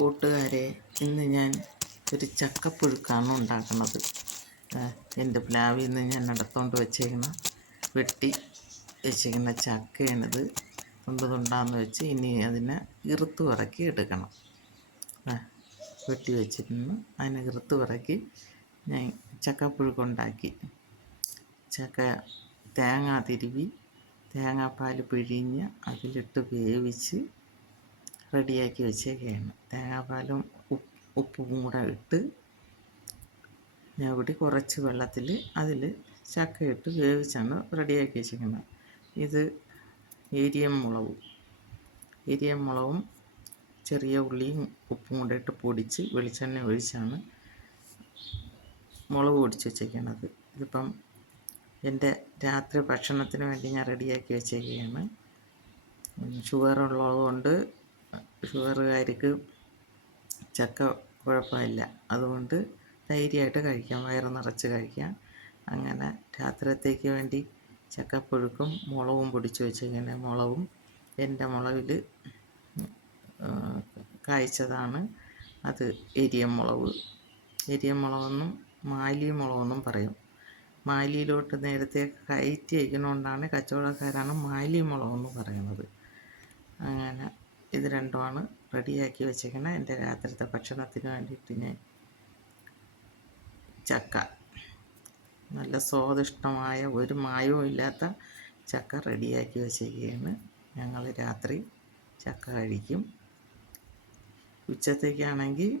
കൂട്ടുകാരെ, ഇന്ന് ഞാൻ ഒരു ചക്കപ്പുഴുക്കാണ് ഉണ്ടാക്കുന്നത്. എൻ്റെ പ്ലാവിൽ നിന്ന് ഞാൻ എടുത്തോണ്ട് വെട്ടി വെച്ചേക്കുന്ന ചക്കയാണിത്. തുണ്ടാന്ന് വെച്ച് ഇനി അതിനെ ഇറുത്ത് പറക്കി എടുക്കണം. വെട്ടി വെച്ചിരുന്നു, അതിനെ ഇറുത്ത് പറക്കി ഞാൻ ചക്കപ്പുഴുക്കുണ്ടാക്കി. ചക്ക തേങ്ങ തിരുവി തേങ്ങാപ്പാൽ പിഴിഞ്ഞ് അതിലിട്ട് വേവിച്ച് റെഡിയാക്കി വെച്ചേക്കുകയാണ്. തേങ്ങാപ്പാലും ഉപ്പും കൂടെ ഇട്ട് ഞവടി കുറച്ച് വെള്ളത്തിൽ അതിൽ ചക്കയിട്ട് വേവിച്ചാണ് റെഡിയാക്കി വെച്ചിരിക്കുന്നത്. ഇത് എരിയൻ മുളകും ചെറിയ ഉള്ളിയും ഉപ്പും കൂടെ ഇട്ട് പൊടിച്ച് വെളിച്ചെണ്ണ ഒഴിച്ചാണ് മുളക് പൊടിച്ച് വെച്ചേക്കുന്നത്. ഇതിപ്പം എൻ്റെ രാത്രി ഭക്ഷണത്തിന് വേണ്ടി ഞാൻ റെഡിയാക്കി വെച്ചേക്കുകയാണ്. ഷുഗറുള്ളത് കൊണ്ട് ഷുഗറുകാർക്ക് ചക്ക കുഴപ്പമില്ല, അതുകൊണ്ട് ധൈര്യമായിട്ട് കഴിക്കാം, വയറ് നിറച്ച് കഴിക്കാം. അങ്ങനെ രാത്രിയത്തേക്ക് വേണ്ടി ചക്കപ്പുഴുക്കും മുളകും പൊടിച്ച് വെച്ചിങ്ങനെ മുളകും എൻ്റെ മുളകിൽ കായ്ച്ചതാണ്. അത് എരിയൻ മുളകെന്നും മാലി മുളകെന്നും പറയും. മാലിയിലോട്ട് നേരത്തെ കയറ്റി വയ്ക്കുന്നതുകൊണ്ടാണ് കച്ചവടക്കാരാണ് മാലി മുളകെന്ന് പറയുന്നത്. അങ്ങനെ ഇത് രണ്ടുമാണ് റെഡിയാക്കി വെച്ചേക്കുന്നത്. എൻ്റെ രാത്രിത്തെ ഭക്ഷണത്തിന് വേണ്ടിയിട്ട് ഞാൻ ചക്ക, നല്ല സ്വാദിഷ്ടമായ ഒരു മായവും ഇല്ലാത്ത ചക്ക റെഡിയാക്കി വെച്ചേക്കുകയാണ്. ഞങ്ങൾ രാത്രി ചക്ക കഴിക്കും. ഉച്ചത്തേക്കാണെങ്കിൽ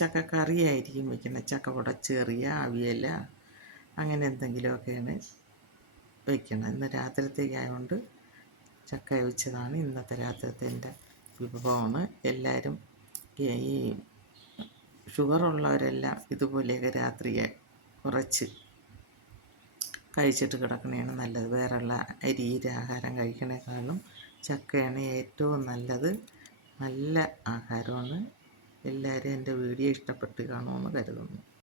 ചക്ക കറിയായിരിക്കും വയ്ക്കുന്നത്. ചക്ക ഉടച്ചേറിയ അവിയൽ അങ്ങനെ എന്തെങ്കിലുമൊക്കെയാണ് വയ്ക്കണം. ഇന്ന് രാത്രിത്തേക്കായതുകൊണ്ട് ചക്ക വെച്ചതാണ് ഇന്നത്തെ രാത്രിത്തെ എൻ്റെ വിഭവമാണ്. എല്ലാവരും ഈ ഷുഗറുള്ളവരെല്ലാം ഇതുപോലെയൊക്കെ രാത്രിയെ കുറച്ച് കഴിച്ചിട്ട് കിടക്കണതാണ് നല്ലത്. വേറെയുള്ള ആഹാരം കഴിക്കണേക്കാളും ചക്കയാണ് ഏറ്റവും നല്ലത്. നല്ല ആഹാരമാണ്. എല്ലാവരും എൻ്റെ വീഡിയോ ഇഷ്ടപ്പെട്ട് കാണുമെന്ന് കരുതുന്നു.